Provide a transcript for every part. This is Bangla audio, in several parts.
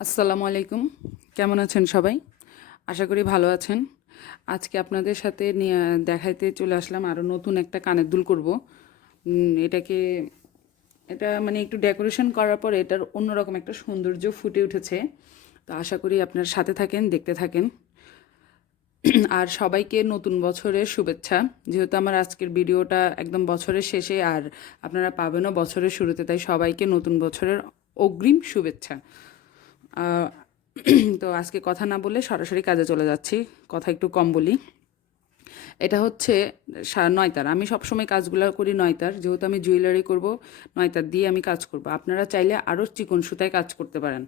আসসালামু আলাইকুম। কেমন আছেন সবাই? আশা করি ভালো আছেন। আজকে আপনাদের সাথে দেখাইতে চলে আসলাম আরও নতুন একটা কানের দুল করব। এটা মানে একটু ডেকোরেশন করার পরে এটার অন্যরকম একটা সৌন্দর্য ফুটে উঠেছে। তো আশা করি আপনার সাথে থাকেন, দেখতে থাকেন। আর সবাইকে নতুন বছরের শুভেচ্ছা। যেহেতু আমার আজকের ভিডিওটা একদম বছরের শেষে আর আপনারা পাবেনও বছরের শুরুতে, তাই সবাইকে নতুন বছরের অগ্রিম শুভেচ্ছা। আহ, তো আজকে কথা না বলে সরাসরি কাজে চলে যাচ্ছি, কথা একটু কম বলি। এটা হচ্ছে নয়তার। আমি সবসময় কাজগুলো করি নয়তার, যেহেতু আমি জুয়েলারি করব, নয়তার দিয়ে আমি কাজ করব। আপনারা চাইলে আরও চিকন সুতায় কাজ করতে পারেন।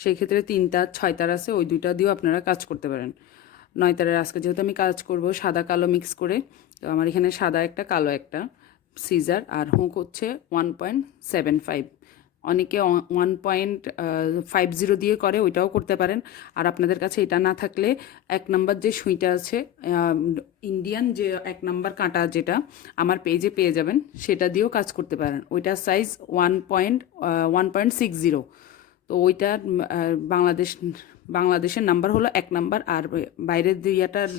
সেই ক্ষেত্রে 3 তার 6 তার আছে, ওই দুইটা দিয়েও আপনারা কাজ করতে পারেন। নয়তারের আজকে যেহেতু আমি কাজ করব সাদা কালো মিক্স করে, তো আমার এখানে সাদা একটা কালো একটা সিজার, আর হুক হচ্ছে 1.75। অনেকে 1.50 দিয়ে করে, ওইটাও করতে পারেন। আর আপনাদের কাছে এটা না থাকলে 1 নাম্বার যে সুইটা আছে, ইন্ডিয়ান যে 1 নাম্বার কাঁটা, যেটা আমার পেজে পেয়ে যাবেন, সেটা দিয়েও কাজ করতে পারেন। ওইটার সাইজ 1.60। তো ওইটার বাংলাদেশের নাম্বার হলো 1 নাম্বার, আর বাইরের দিয়াটার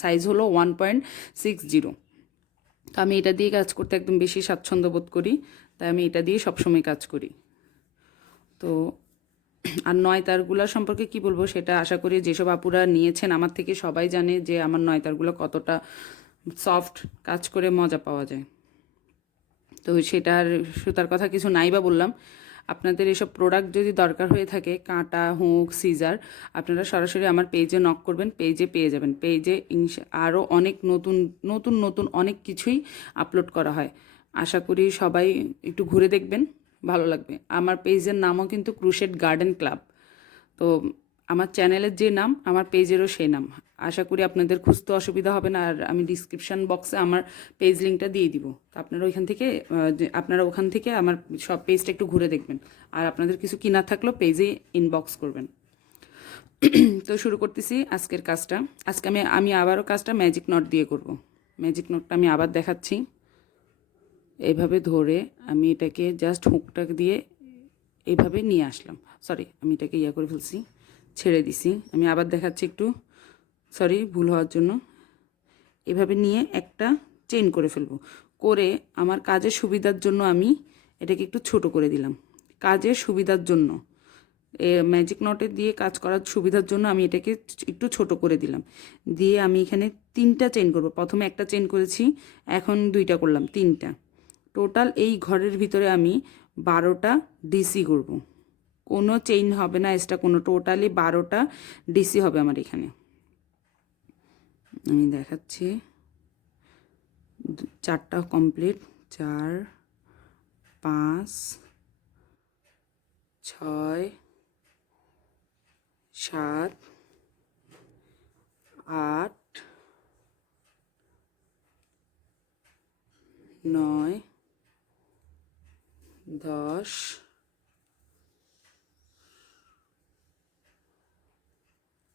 সাইজ হলো 1.60। তো আমি এটা দিয়ে কাজ করতে একদম বেশি স্বাচ্ছন্দ্য বোধ করি, তাই আমি এটা দিয়ে সবসময় কাজ করি। তো আর নয়তারগুলো সম্পর্কে কি বলবো, সেটা আশা করি যেসব আপুরা নিয়েছেন আমার থেকে সবাই জানে যে আমার নয়তারগুলো কতটা সফট, কাজ করে মজা পাওয়া যায়। তো সেটার সুতার কথা কিছু নাই বা বললাম। আপনাদের এসব প্রোডাক্ট যদি দরকার হয়ে থাকে, কাঁটা, হুক, সিজার, আপনারা সরাসরি আমার পেজে নক করবেন, পেজে পেয়ে যাবেন। পেজে আরও অনেক নতুন নতুন নতুন অনেক কিছুই আপলোড করা হয়। আশা করি সবাই একটু ঘুরে দেখবেন, ভালো লাগবে। আমার পেজের নামও কিন্তু ক্রুশেট গার্ডেন ক্লাব। তো আমার চ্যানেলের যে নাম, আমার পেজেরও সেই নাম। আশা করি আপনাদের খুঁজতে অসুবিধা হবে না। আর আমি ডিসক্রিপশান বক্সে আমার পেজ লিঙ্কটা দিয়ে দিব। তো আপনারা ওখান থেকে আমার সব পেজটা একটু ঘুরে দেখবেন। আর আপনাদের কিছু কিনার থাকলেও পেজে ইনবক্স করবেন। তো শুরু করতেছি আজকের কাজটা। আজকে আমি আবারও কাজটা ম্যাজিক নট দিয়ে করব। ম্যাজিক নটটা আমি আবার দেখাচ্ছি। এইভাবে ধরে আমি এটাকে জাস্ট হুকটা দিয়ে এইভাবে নিয়ে আসলাম। সরি, আমি এটাকে করে ফেলছি, ছেড়ে দিছি। আমি আবার দেখাচ্ছি একটু, সরি ভুল হওয়ার জন্য। এভাবে নিয়ে একটা চেইন করে ফেলবো। করে আমার কাজের সুবিধার জন্য আমি এটাকে একটু ছোট করে দিলাম। কাজের সুবিধার জন্য, ম্যাজিক নটে দিয়ে কাজ করার সুবিধার জন্য আমি এটাকে একটু ছোট করে দিলাম। দিয়ে আমি এখানে 3টা চেইন করব। প্রথমে একটা চেইন করেছি, এখন 2টা করলাম, 3টা। টোটাল এই ঘরের ভিতরে আমি 12টা ডিসি করব। কোনো চেইন হবে না এক্সট্রা, কোনো, টোটালি 12টা ডিসি হবে আমার এখানে। আমি দেখাচ্ছি। 4টা কমপ্লিট, 4, 5, 6, 7, 8, 9, 10,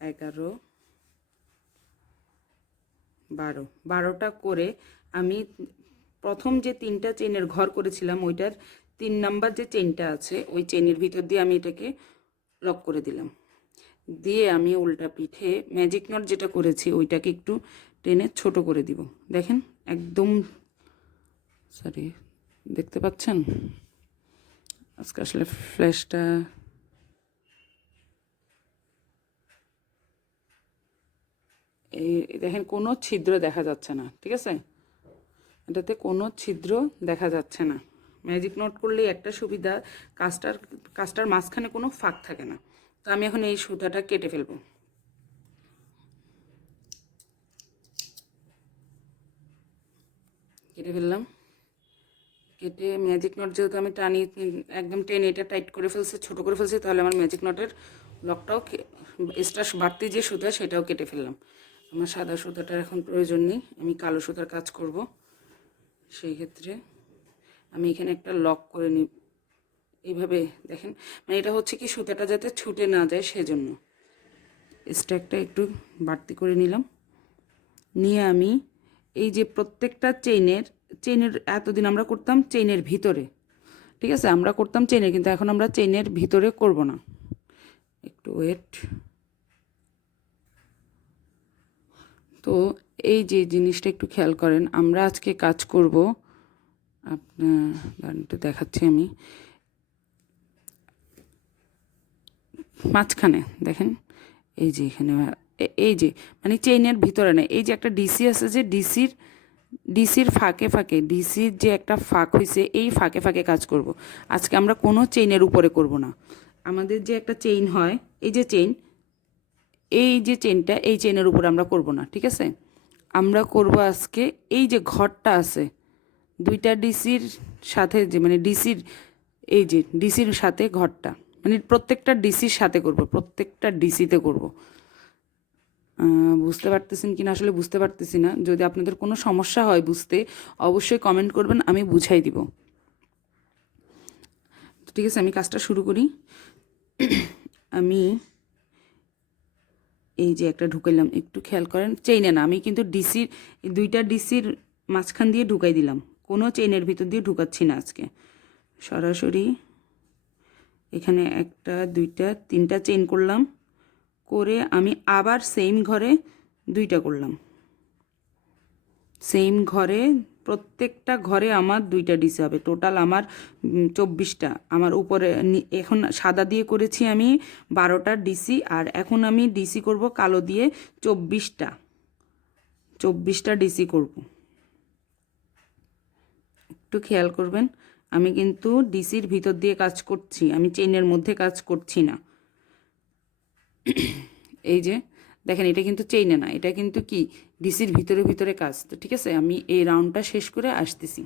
11, 12। 12টা করে আমি প্রথম যে 3টা চেইনের ঘর করেছিলাম, ওইটার 3 নাম্বার যে চেইনটা আছে, ওই চেইনের ভিতর দিয়ে আমি এটাকে লক করে দিলাম। দিয়ে আমি উল্টা পিঠে ম্যাজিক নট যেটা করেছি ওইটাকে একটু টেনে ছোট করে দিব। দেখেন একদম, সরি, দেখতে পাচ্ছেন? আজকে আসলে ফ্ল্যাশটা, এই দেখেন কোনো ছিদ্র দেখা যাচ্ছে না, ঠিক আছে? এটাতে কোনো ছিদ্র দেখা যাচ্ছে না। ম্যাজিক নোট করলেই একটা সুবিধা, কাজটার মাঝখানে কোনো ফাঁক থাকে না। তো আমি এখন এই সুতাটা কেটে ফেলবো। কেটে ফেললাম। কেটে ম্যাজিক নট যেহেতু আমি টানি, একদম টেনে এটা টাইট করে ফেলছি, ছোটো করে ফেলছি, তাহলে আমার ম্যাজিক নটের লকটাও, এক্সট্রা বাড়তি যে সুতা সেটাও কেটে ফেললাম। আমার সাদা সুতাটার এখন প্রয়োজন নেই, আমি কালো সুতার কাজ করব। সেই ক্ষেত্রে আমি এখানে একটা লক করে নিই। এইভাবে দেখেন, মানে এটা হচ্ছে কি সুতাটা যাতে ছুটে না যায় সেজন্য স্ট্যাকটা একটু বাড়তি করে নিলাম। নিয়ে আমি এই যে প্রত্যেকটা চেইনের এতদিন আমরা করতাম চেইনের ভিতরে, ঠিক আছে, আমরা করতাম চেইনে, কিন্তু এখন আমরা চেইনের ভিতরে করব না। duet। তো এই যে জিনিসটা একটু খেয়াল করেন, আমরা আজকে কাজ করব, আপনার একটু দেখাচ্ছি আমি, মাঝখানে দেখেন এই যে এখানে এই যে মানে চেইনের ভিতরে না, এই যে একটা ডিসি আছে, যে ডিসির ফাঁকে ফাঁকে, ডিসির যে একটা ফাঁক হয়েছে, এই ফাঁকে ফাঁকে কাজ করব। আজকে আমরা কোনো চেইনের উপরে করব না। আমাদের যে একটা চেইন হয়, এই যে চেইন, এই যে চেইনটা, এই চেইনের উপরে আমরা করব না, ঠিক আছে? আমরা করব আজকে এই যে ঘরটা আছে, দুইটা ডিসির সাথে, যে মানে ডিসির, এই যে ডিসির সাথে ঘরটা, মানে প্রত্যেকটা ডিসির সাথে করব, প্রত্যেকটা ডিসিতে করব। বুঝতে পারতেছেন কিনা আসলে বুঝতে পারতেছি না। যদি আপনাদের কোনো সমস্যা হয় বুঝতে, অবশ্যই কমেন্ট করবেন, আমি বুঝাই দিব। ঠিক আছে, আমি কাজটা শুরু করি। আমি এই যে একটা ঢুকাইলাম, একটু খেয়াল করেন, চেইনে না, আমি কিন্তু ডিসির, দুইটা ডিসির মাঝখান দিয়ে ঢুকাই দিলাম, কোনো চেইনের ভিতর দিয়ে ঢুকাচ্ছি না আজকে, সরাসরি এখানে একটা, দুইটা, তিনটা চেইন করলাম, করে আমি আবার সেম ঘরে দুইটা করলাম, সেম ঘরে, প্রত্যেকটা ঘরে আমার দুইটা ডিসি হবে, টোটাল আমার 24টা। আমার উপরে এখন সাদা দিয়ে করেছি আমি 12টা ডিসি, আর এখন আমি ডিসি করব কালো দিয়ে 24টা ডিসি করব। একটু খেয়াল করবেন, আমি কিন্তু ডিসির ভিতর দিয়ে কাজ করছি, আমি চেইনের মধ্যে কাজ করছি না। এই যে দেখেন, এটা কিন্তু চেইনে না, এটা কিন্তু কি ডিসির ভিতরে ভিতরে কাজ। তো ঠিক আছে, আমি এই রাউন্ডটা শেষ করে আসতেছি।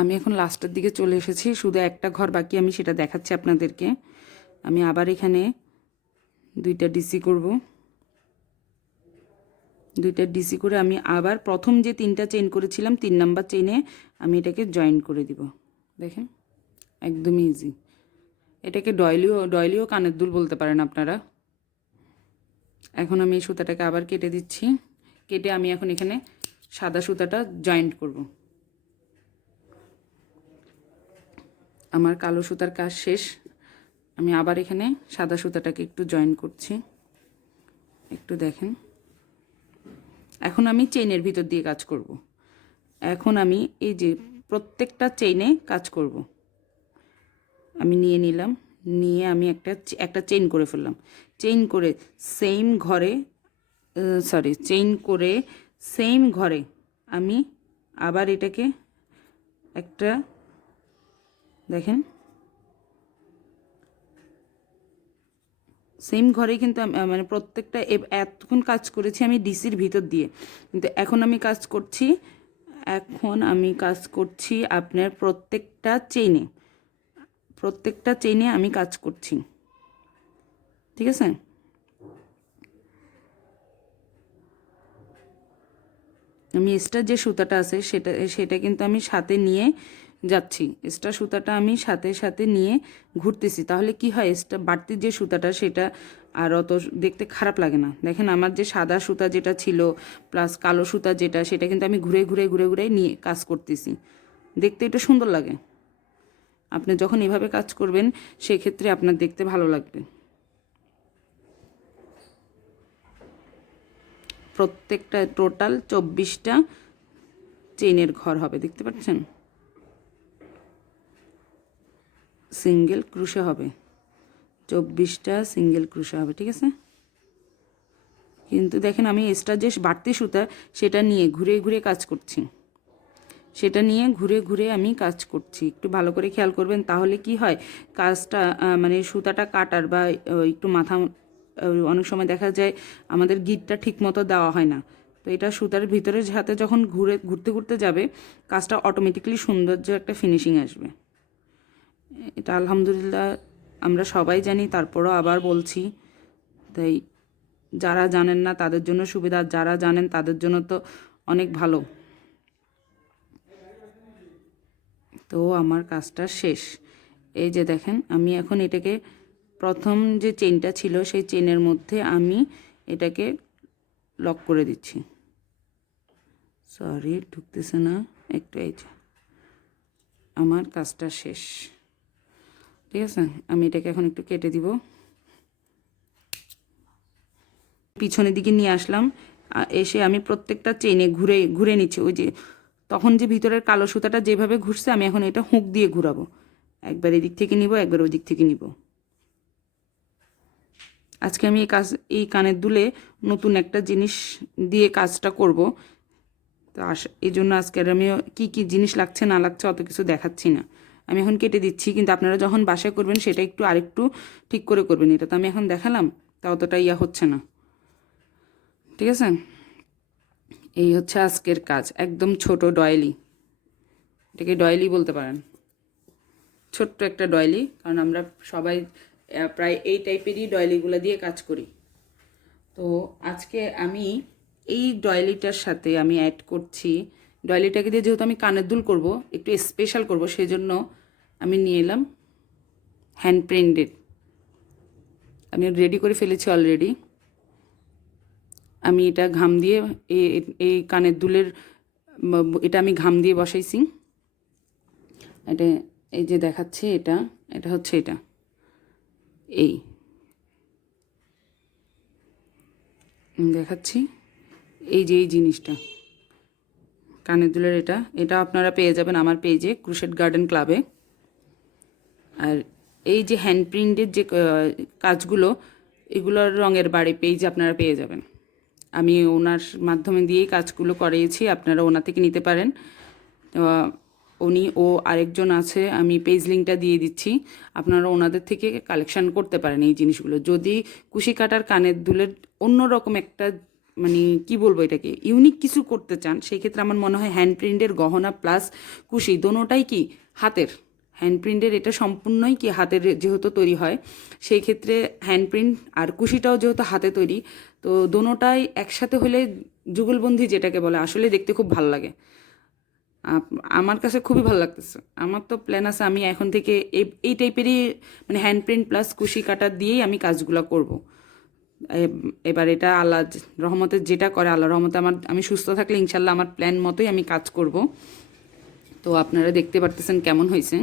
আমি এখন লাস্টের দিকে চলে এসেছি, শুধু একটা ঘর বাকি, আমি সেটা দেখাচ্ছি আপনাদেরকে। আমি আবার এখানে দুইটা ডিসি করব, দুইটা ডিসি করে আমি আবার প্রথম যে তিনটা চেইন করেছিলাম, 3 নাম্বার চেইনে আমি এটাকে জয়েন করে দিব। দেখেন একদমই ইজি। এটাকে ডয়লিও কানের দুল বলতে পারেন আপনারা। এখন আমি এই সুতাটাকে আবার কেটে দিচ্ছি, কেটে আমি এখন এখানে সাদা সুতাটা জয়েন্ট করব। আমার কালো সুতার কাজ শেষ, আমি আবার এখানে সাদা সুতাটাকে একটু জয়েন করছি, একটু দেখেন। এখন আমি চেইনের ভিতর দিয়ে কাজ করব। এখন আমি এই যে প্রত্যেকটা চেইনে কাজ করব। আমি নিয়ে নিলাম, নিয়ে আমি একটা চেইন করে ফেললাম, চেইন করে সেম ঘরে, চেইন করে সেম ঘরে আমি আবার এটাকে একটা, দেখেন সেম ঘরেই কিন্তু মানে প্রত্যেকটা এতক্ষণ কাজ করেছি আমি ডিসির ভিতর দিয়ে, কিন্তু এখন আমি কাজ করছি, আপনার প্রত্যেকটা চেইনে আমি কাজ করছি, ঠিক আছে? আমি এক্সট্রা যে সুতাটা আছে সেটা কিন্তু আমি সাথে নিয়ে যাচ্ছি, এক্সট্রা সুতাটা আমি সাথে সাথে নিয়ে ঘুরতেছি, তাহলে কি হয়, এক্সট্রা বাড়তি যে সুতাটা সেটা আর অত দেখতে খারাপ লাগে না। দেখেন আমার যে সাদা সুতা যেটা ছিল প্লাস কালো সুতা যেটা, সেটা কিন্তু আমি ঘুরে ঘুরে ঘুরে ঘুরে নিয়ে কাজ করতেছি, দেখতে এটা সুন্দর লাগে। আপনি যখন এভাবে কাজ করবেন সেক্ষেত্রে আপনার দেখতে ভালো লাগবে। প্রত্যেকটা টোটাল 24টা চেইনের ঘর হবে, দেখতে পাচ্ছেন, সিঙ্গেল ক্রুশে হবে, 24টা সিঙ্গেল ক্রুশে হবে, ঠিক আছে? কিন্তু দেখেন আমি এক্সট্রা যে বাড়তি সুতা সেটা নিয়ে ঘুরে ঘুরে কাজ করছি, আমি কাজ করছি, একটু ভালো করে খেয়াল করবেন, তাহলে কি হয় কাজটা, মানে সুতাটা কাটার বা একটু মাথা, অনেক সময় দেখা যায় আমাদের গিটটা ঠিক মতো দেওয়া হয় না, তো এটা সুতার ভিতরে হাতে যখন ঘুরতে ঘুরতে যাবে কাজটা অটোমেটিক্যালি সৌন্দর্য একটা ফিনিশিং আসবে। এটা আলহামদুলিল্লাহ আমরা সবাই জানি, তারপরও আবার বলছি, তাই যারা জানেন না তাদের জন্য সুবিধা, যারা জানেন তাদের জন্য তো অনেক ভালো। তো আমার কাজটা শেষ, এই যে দেখেন আমি এখন এটাকে প্রথম যে চেইনটা ছিল সেই চেইনের মধ্যে আমি এটাকে লক করে দিচ্ছি, ঢুকতেছে না একটু, এই যে আমার কাজটা শেষ। ঠিক আছে, আমি এটাকে এখন একটু কেটে দিব। পিছনের দিকে নিয়ে আসলাম, এসে আমি প্রত্যেকটা চেইনে ঘুরে ঘুরে নিচ্ছি। ওই যে তখন যে ভিতরের কালো সুতাটা যেভাবে ঘুরছে, আমি এখন এটা হুক দিয়ে ঘুরাবো। একবার এদিক থেকে নিব, একবার ওই দিক থেকে নিব। আজকে আমি এই কানের দুলে নতুন একটা জিনিস দিয়ে কাজটা করব। তো এই জন্য আজকে আমি কি কি জিনিস লাগছে না লাগছে অত কিছু দেখাচ্ছি না। আমি এখন কেটে দিচ্ছি, কিন্তু আপনারা যখন বাসায় করবেন সেটা একটু আরেকটু ঠিক করে করবেন। এটা তো আমি এখন দেখালাম, তা অতটা ইয়া হচ্ছে না। ঠিক আছে, এই হচ্ছে আজকের কাজ। একদম ছোট ডয়েলি, এটাকে ডয়েলি বলতে পারেন, ছোট্ট একটা ডয়েলি। কারণ আমরা সবাই প্রায় এই টাইপেরই ডয়েলিগুলো দিয়ে কাজ করি। তো আজকে আমি এই ডয়েলিটার সাথে আমি অ্যাড করছি, ডয়েলিটাকে দিয়ে যেহেতু আমি কানের দুল করব, একটু স্পেশাল করব, সেই জন্য আমি নিয়ে এলাম হ্যান্ড প্রিন্টেড। আমি রেডি করে ফেলেছি অলরেডি। আমি এটা ঘাম দিয়ে এই কানের দুলের এটা আমি ঘাম দিয়ে বসাইছি। এটা এই যে দেখাচ্ছি, এটা হচ্ছে এটা এই দেখাচ্ছি, এই যে এই জিনিসটা কানের দুলের, এটা আপনারা পেয়ে যাবেন আমার পেজে ক্রোশেট গার্ডেন ক্লাবে। আর এই যে হ্যান্ড প্রিন্টের যে কাজগুলো, এগুলোর রঙের বাড়ি পেজে আপনারা পেয়ে যাবেন। আমি ওনার মাধ্যমে দিয়েই কাজগুলো করিয়েছি, আপনারা ওনা থেকে নিতে পারেন। ও আরেকজন আছে, আমি পেজ লিঙ্কটা দিয়ে দিচ্ছি, আপনারা ওনাদের থেকে কালেকশান করতে পারেন এই জিনিসগুলো। যদি কুশি কাটার কানের দুলের অন্যরকম একটা মানে কি বলবো, এটাকে ইউনিক কিছু করতে চান, সেই ক্ষেত্রে আমার মনে হয় হ্যান্ড প্রিন্টের গহনা প্লাস কুশি দোনোটাই কি হাতের। হ্যান্ড প্রিন্টের এটা সম্পূর্ণই কি হাতের যেহেতু তৈরি হয়, সেই ক্ষেত্রে হ্যান্ড প্রিন্ট আর কুশিটাও যেহেতু হাতে তৈরি, তো দোনোটাই একসাথে হলে যুগলবন্দি যেটাকে বলে, আসলে দেখতে খুব ভালো লাগে। আমার কাছে খুবই ভালো লাগতেছে। আমার তো প্ল্যান আছে আমি এখন থেকে এই টাইপেরই মানে হ্যান্ড প্রিন্ট প্লাস কুশি কাটা দিয়েই আমি কাজগুলো করব। এবার এটা আল্লাহ রহমতে যেটা করে, আল্লাহ রহমতে আমি সুস্থ থাকলে ইনশাল্লাহ আমার প্ল্যান মতোই আমি কাজ করব। তো আপনারা দেখতে পারতেছেন কেমন হয়েছে,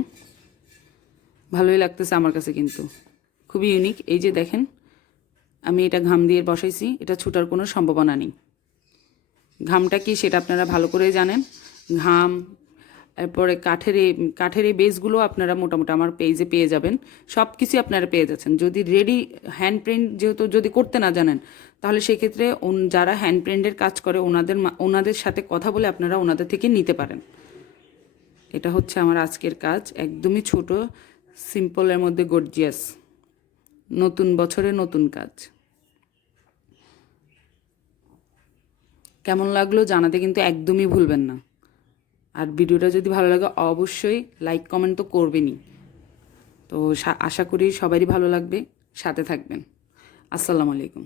ভালোই লাগতেছে আমার কাছে, কিন্তু খুবই ইউনিক। এই যে দেখেন, আমি এটা ঘাম দিয়ে বসাইছি, এটা ছুটার কোনো সম্ভাবনা নেই। ঘামটা কি সেটা আপনারা ভালো করে জানেন। ঘাম, এরপরে কাঠের এই বেসগুলো আপনারা মোটামুটি আমার পেজে পেয়ে যাবেন। সব কিছুই আপনারা পেয়ে যাচ্ছেন। যদি রেডি হ্যান্ড প্রিন্ট যেহেতু যদি করতে না জানেন, তাহলে সেক্ষেত্রে যারা হ্যান্ড প্রিন্টের কাজ করে ওনাদের সাথে কথা বলে আপনারা ওনাদের থেকে নিতে পারেন। এটা হচ্ছে আমার আজকের কাজ, একদমই ছোট, সিম্পলের মধ্যে গর্জিয়াস, নতুন বছরে নতুন কাজ। কেমন লাগলো জানাতে কিন্তু একদমই ভুলবেন না। আর ভিডিওটা যদি ভালো লাগে অবশ্যই লাইক কমেন্ট তো করবেনই। তো আশা করি সবারই ভালো লাগবে, সাথে থাকবেন। আসসালামু আলাইকুম।